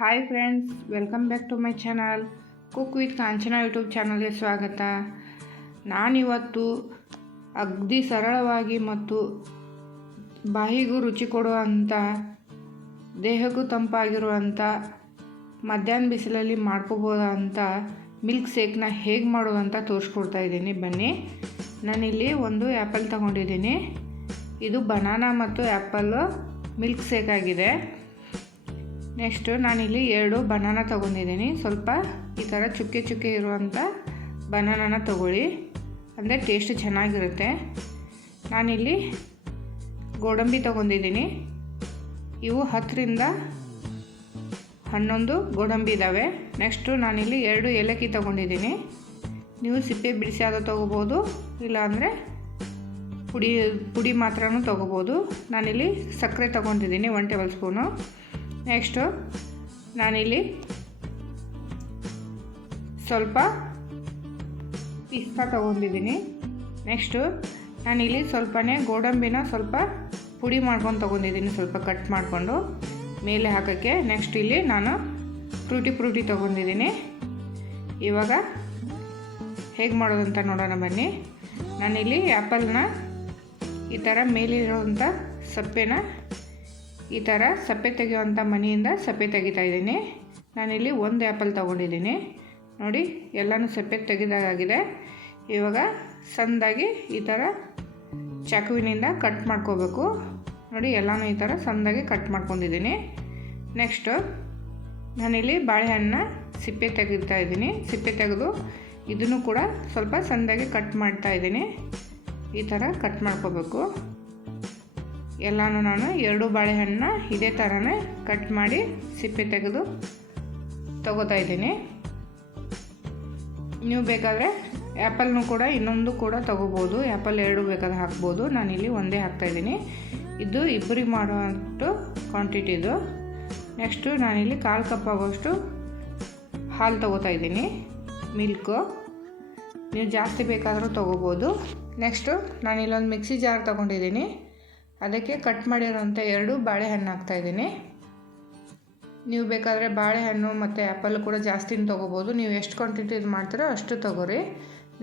Hi friends, welcome back to my channel. Cook with Kanchana YouTube ಚಾನಲ್ಗೆ ಸ್ವಾಗತ. ನಾನಿವತ್ತು ಅಗದಿ ಸರಳವಾಗಿ ಮತ್ತು ಬಾಯಿಗೂ ರುಚಿ ಕೊಡುವಂಥ, ದೇಹಕ್ಕೂ ತಂಪಾಗಿರುವಂಥ, ಮಧ್ಯಾಹ್ನ ಬಿಸಿಲಲ್ಲಿ ಮಾಡ್ಕೋಬೋದಂಥ ಮಿಲ್ಕ್ ಶೇಕ್ನ ಹೇಗೆ ಮಾಡೋದಂತ ತೋರಿಸ್ಕೊಡ್ತಾ ಇದ್ದೀನಿ. ಬನ್ನಿ. ನಾನಿಲ್ಲಿ ಒಂದು ಆ್ಯಪಲ್ ತಗೊಂಡಿದ್ದೀನಿ. ಇದು ಬನಾನಾ ಮತ್ತು ಆ್ಯಪಲ್ಲು ಮಿಲ್ಕ್ ಶೇಕ್ ಆಗಿದೆ. ನೆಕ್ಸ್ಟು ನಾನಿಲ್ಲಿ 2 ಬನಾನಾ ತೊಗೊಂಡಿದ್ದೀನಿ. ಸ್ವಲ್ಪ ಈ ಥರ ಚುಕ್ಕೆ ಚುಕ್ಕೆ ಇರುವಂಥ ಬನಾನಾನ ತೊಗೊಳ್ಳಿ, ಅಂದರೆ ಟೇಸ್ಟ್ ಚೆನ್ನಾಗಿರುತ್ತೆ. ನಾನಿಲ್ಲಿ ಗೋಡಂಬಿ ತೊಗೊಂಡಿದ್ದೀನಿ. ಇವು 10ರಿಂದ 11 ಗೋಡಂಬಿ ಇದ್ದಾವೆ. ನೆಕ್ಸ್ಟು ನಾನಿಲ್ಲಿ 2 ಏಲಕ್ಕಿ ತೊಗೊಂಡಿದ್ದೀನಿ. ನೀವು ಸಿಪ್ಪೆ ಬಿಡಿಸಿ ಅದು ತೊಗೋಬೋದು, ಇಲ್ಲಾಂದರೆ ಪುಡಿ ಮಾತ್ರನೂ ತೊಗೋಬೋದು. ನಾನಿಲ್ಲಿ ಸಕ್ಕರೆ ತೊಗೊಂಡಿದ್ದೀನಿ 1 ಟೇಬಲ್ ಸ್ಪೂನು. ನೆಕ್ಸ್ಟು ನಾನಿಲ್ಲಿ ಸ್ವಲ್ಪ ಪಿಸ್ತಾ ತೊಗೊಂಡಿದ್ದೀನಿ. ನೆಕ್ಸ್ಟು ನಾನಿಲ್ಲಿ ಸ್ವಲ್ಪನೇ ಗೋಡಂಬಿನ ಸ್ವಲ್ಪ ಪುಡಿ ಮಾಡ್ಕೊಂಡು ತೊಗೊಂಡಿದ್ದೀನಿ, ಸ್ವಲ್ಪ ಕಟ್ ಮಾಡಿಕೊಂಡು ಮೇಲೆ ಹಾಕೋಕ್ಕೆ. ನೆಕ್ಸ್ಟ್ ಇಲ್ಲಿ ನಾನು ಫ್ರೂಟಿ ತೊಗೊಂಡಿದ್ದೀನಿ. ಇವಾಗ ಹೇಗೆ ಮಾಡೋದಂತ ನೋಡೋಣ ಬನ್ನಿ. ನಾನಿಲ್ಲಿ ಆ್ಯಪಲ್ನ ಈ ಥರ ಮೇಲಿರೋವಂಥ ಸಪ್ಪೆನ ಈ ಥರ ಸಪ್ಪೆ ತೆಗೆಯುವಂಥ ಮನೆಯಿಂದ ಸಪ್ಪೆ ತೆಗಿತಾ ಇದ್ದೀನಿ. ನಾನಿಲ್ಲಿ 1 ಆ್ಯಪಲ್ ತೊಗೊಂಡಿದ್ದೀನಿ. ನೋಡಿ, ಎಲ್ಲನೂ ಸಪ್ಪೆ ತೆಗೆದಾಗಿದೆ. ಇವಾಗ ಸಣ್ಣದಾಗಿ ಈ ಥರ ಚಾಕುವಿನಿಂದ ಕಟ್ ಮಾಡ್ಕೋಬೇಕು. ನೋಡಿ, ಎಲ್ಲನೂ ಈ ಥರ ಸಣ್ಣದಾಗಿ ಕಟ್ ಮಾಡ್ಕೊಂಡಿದ್ದೀನಿ. ನೆಕ್ಸ್ಟು ನಾನಿಲ್ಲಿ ಬಾಳೆಹಣ್ಣನ್ನ ಸಿಪ್ಪೆ ತೆಗಿತಾ ಇದ್ದೀನಿ. ಸಿಪ್ಪೆ ತೆಗೆದು ಇದನ್ನು ಕೂಡ ಸ್ವಲ್ಪ ಸಣ್ಣದಾಗಿ ಕಟ್ ಮಾಡ್ತಾ ಇದ್ದೀನಿ. ಈ ಥರ ಕಟ್ ಮಾಡ್ಕೋಬೇಕು. ಎಲ್ಲನೂ ನಾನು 2 ಬಾಳೆಹಣ್ಣನ್ನ ಇದೇ ಥರನೇ ಕಟ್ ಮಾಡಿ ಸಿಪ್ಪೆ ತೆಗೆದು ತಗೋತಾ ಇದ್ದೀನಿ. ನೀವು ಬೇಕಾದರೆ ಆ್ಯಪಲ್ನೂ ಕೂಡ ಇನ್ನೊಂದು ಕೂಡ ತೊಗೋಬೋದು. ಆ್ಯಪಲ್ 2 ಬೇಕಾದ್ರೆ ಹಾಕ್ಬೋದು. ನಾನಿಲ್ಲಿ ಒಂದೇ ಹಾಕ್ತಾಯಿದ್ದೀನಿ. ಇದು ಇಬ್ಬರಿಗೆ ಮಾಡುವಂಥ ಕ್ವಾಂಟಿಟಿ ಇದು. ನೆಕ್ಸ್ಟು ನಾನಿಲ್ಲಿ 1/4 ಕಪ್ ಆಗೋಷ್ಟು ಹಾಲು ತೊಗೋತಾ ಇದ್ದೀನಿ, ಮಿಲ್ಕು. ನೀವು ಜಾಸ್ತಿ ಬೇಕಾದರೂ ತೊಗೋಬೋದು. ನೆಕ್ಸ್ಟು ನಾನಿಲ್ಲೊಂದು ಮಿಕ್ಸಿ ಜಾರ್ ತೊಗೊಂಡಿದ್ದೀನಿ. ಅದಕ್ಕೆ ಕಟ್ ಮಾಡಿರೋಂಥ 2 ಬಾಳೆಹಣ್ಣು ಹಾಕ್ತಾಯಿದ್ದೀನಿ. ನೀವು ಬೇಕಾದರೆ ಬಾಳೆಹಣ್ಣು ಮತ್ತು ಆ್ಯಪಲ್ ಕೂಡ ಜಾಸ್ತಿನ ತೊಗೋಬೋದು. ನೀವು ಎಷ್ಟು ಕ್ವಾಂಟಿಟಿ ಇದು ಮಾಡ್ತೀರೋ ಅಷ್ಟು ತೊಗೋರಿ.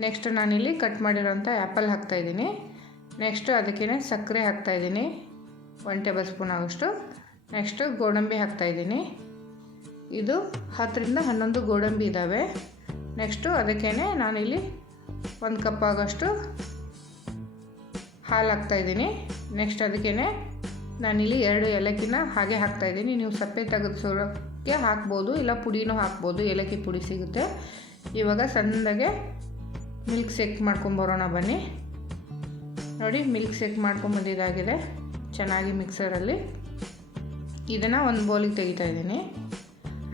ನೆಕ್ಸ್ಟ್ ನಾನಿಲ್ಲಿ ಕಟ್ ಮಾಡಿರೋಂಥ ಆ್ಯಪಲ್ ಹಾಕ್ತಾಯಿದ್ದೀನಿ. ನೆಕ್ಸ್ಟು ಅದಕ್ಕೇ ಸಕ್ಕರೆ ಹಾಕ್ತಾಯಿದ್ದೀನಿ 1 ಟೇಬಲ್ ಸ್ಪೂನ್ ಆಗೋಷ್ಟು. ನೆಕ್ಸ್ಟು ಗೋಡಂಬಿ ಹಾಕ್ತಾಯಿದ್ದೀನಿ. ಇದು 10ರಿಂದ 11 ಗೋಡಂಬಿ ಇದ್ದಾವೆ. ನೆಕ್ಸ್ಟು ಅದಕ್ಕೇ ನಾನಿಲ್ಲಿ 1 ಕಪ್ ಆಗೋಷ್ಟು ಹಾಲು ಹಾಕ್ತಾಯಿದ್ದೀನಿ. ನೆಕ್ಸ್ಟ್ ಅದಕ್ಕೇ ನಾನಿಲ್ಲಿ 2 ಏಲಕ್ಕಿನ ಹಾಗೆ ಹಾಕ್ತಾಯಿದ್ದೀನಿ. ನೀವು ಸಪ್ಪೆ ತೆಗೆಸೋಕ್ಕೆ ಹಾಕ್ಬೋದು, ಇಲ್ಲ ಪುಡಿನೂ ಹಾಕ್ಬೋದು. ಏಲಕ್ಕಿ ಪುಡಿ ಸಿಗುತ್ತೆ. ಇವಾಗ ಸಣ್ಣದಾಗೆ ಮಿಲ್ಕ್ ಶೇಕ್ ಮಾಡ್ಕೊಂಬರೋಣ ಬನ್ನಿ. ನೋಡಿ, ಮಿಲ್ಕ್ ಶೇಕ್ ಮಾಡ್ಕೊಂಬಂದಿದ್ದಾಗಿದೆ ಚೆನ್ನಾಗಿ ಮಿಕ್ಸರಲ್ಲಿ. ಇದನ್ನು ಒಂದು ಬೌಲಿಗೆ ತೆಗಿತಾ ಇದ್ದೀನಿ.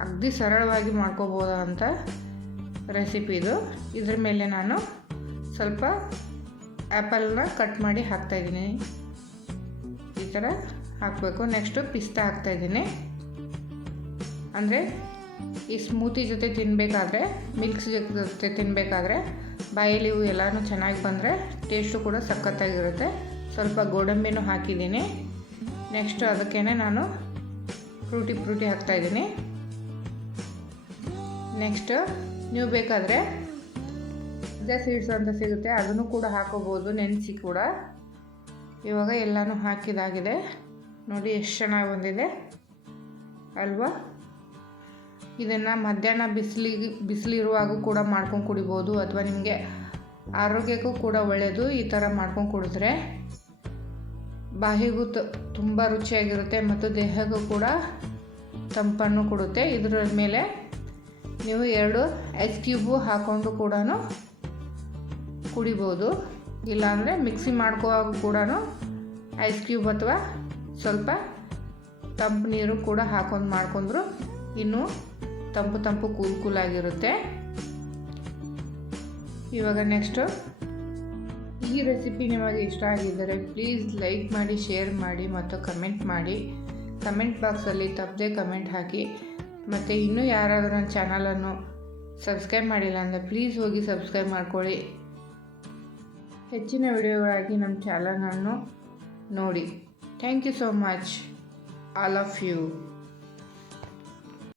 ಅಗದಿ ಸರಳವಾಗಿ ಮಾಡ್ಕೋಬೋದು ಅಂತ ರೆಸಿಪಿ ಇದು. ಇದ್ರ ಮೇಲೆ ನಾನು ಸ್ವಲ್ಪ ಆ್ಯಪಲ್ನ ಕಟ್ ಮಾಡಿ ಹಾಕ್ತಾಯಿದ್ದೀನಿ. ಈ ಥರ ಹಾಕಬೇಕು. ನೆಕ್ಸ್ಟು ಪಿಸ್ತಾ ಹಾಕ್ತಾಯಿದ್ದೀನಿ. ಅಂದರೆ ಈ ಸ್ಮೂತಿ ಜೊತೆ ತಿನ್ನಬೇಕಾದ್ರೆ, ಮಿಲ್ಕ್ಸ್ ಜೊತೆ ತಿನ್ನಬೇಕಾದ್ರೆ ಬಾಯಲ್ಲಿ ಇವು ಎಲ್ಲನೂ ಚೆನ್ನಾಗಿ ಬಂದರೆ ಟೇಸ್ಟು ಕೂಡ ಸಖತ್ತಾಗಿರುತ್ತೆ. ಸ್ವಲ್ಪ ಗೋಡಂಬಿನೂ ಹಾಕಿದ್ದೀನಿ. ನೆಕ್ಸ್ಟು ಅದಕ್ಕೇ ನಾನು ಫ್ರೂಟಿ ಹಾಕ್ತಾಯಿದ್ದೀನಿ. ನೆಕ್ಸ್ಟು ನೀವು ಬೇಕಾದರೆ ಸೀಡ್ಸ್ ಅಂತ ಸಿಗುತ್ತೆ, ಅದನ್ನು ಕೂಡ ಹಾಕೋಬೋದು, ನೆನೆಸಿ ಕೂಡ. ಇವಾಗ ಎಲ್ಲನೂ ಹಾಕಿದಾಗಿದೆ. ನೋಡಿ ಎಷ್ಟು ಚೆನ್ನಾಗಿ ಬಂದಿದೆ ಅಲ್ವಾ. ಇದನ್ನು ಮಧ್ಯಾಹ್ನ ಬಿಸಿಲಿರುವಾಗೂ ಕೂಡ ಮಾಡ್ಕೊಂಡು ಕುಡಿಬೋದು, ಅಥವಾ ನಿಮಗೆ ಆರೋಗ್ಯಕ್ಕೂ ಕೂಡ ಒಳ್ಳೆಯದು. ಈ ಥರ ಮಾಡ್ಕೊಂಡು ಕುಡಿದ್ರೆ ಬಾಯಿಗೂ ತುಂಬ ರುಚಿಯಾಗಿರುತ್ತೆ ಮತ್ತು ದೇಹಕ್ಕೂ ಕೂಡ ತಂಪನ್ನು ಕೊಡುತ್ತೆ. ಇದರ ಮೇಲೆ ನೀವು 2 ಐಸ್ ಕ್ಯೂಬು ಹಾಕ್ಕೊಂಡು ಕೂಡ ಕುಡಿಬೋದು. ಇಲ್ಲಾಂದರೆ ಮಿಕ್ಸಿ ಮಾಡ್ಕೋವಾಗ ಕೂಡ ಐಸ್ ಕ್ಯೂಬ್ ಅಥವಾ ಸ್ವಲ್ಪ ತಂಪು ನೀರು ಕೂಡ ಹಾಕೊಂಡು ಮಾಡ್ಕೊಂಡ್ರು ಇನ್ನೂ ತಂಪು ಕೂಲಾಗಿರುತ್ತೆ. ಇವಾಗ ನೆಕ್ಸ್ಟು ಈ ರೆಸಿಪಿ ನಿಮಗೆ ಇಷ್ಟ ಆಗಿದ್ದರೆ ಪ್ಲೀಸ್ ಲೈಕ್ ಮಾಡಿ, ಶೇರ್ ಮಾಡಿ ಮತ್ತು ಕಮೆಂಟ್ ಮಾಡಿ. ಕಮೆಂಟ್ ಬಾಕ್ಸಲ್ಲಿ ತಪ್ಪದೆ ಕಮೆಂಟ್ ಹಾಕಿ. ಮತ್ತು ಇನ್ನೂ ಯಾರಾದರೂ ನನ್ನ ಚಾನಲನ್ನು ಸಬ್ಸ್ಕ್ರೈಬ್ ಮಾಡಿಲ್ಲ ಅಂದರೆ ಪ್ಲೀಸ್ ಹೋಗಿ ಸಬ್ಸ್ಕ್ರೈಬ್ ಮಾಡ್ಕೊಳ್ಳಿ. ಹೆಚ್ಚಿನ ವಿಡಿಯೋಗಳಾಗಿ ನಮ್ಮ ಚಾನಲನ್ನು ನೋಡಿ. Thank you so much, all of you.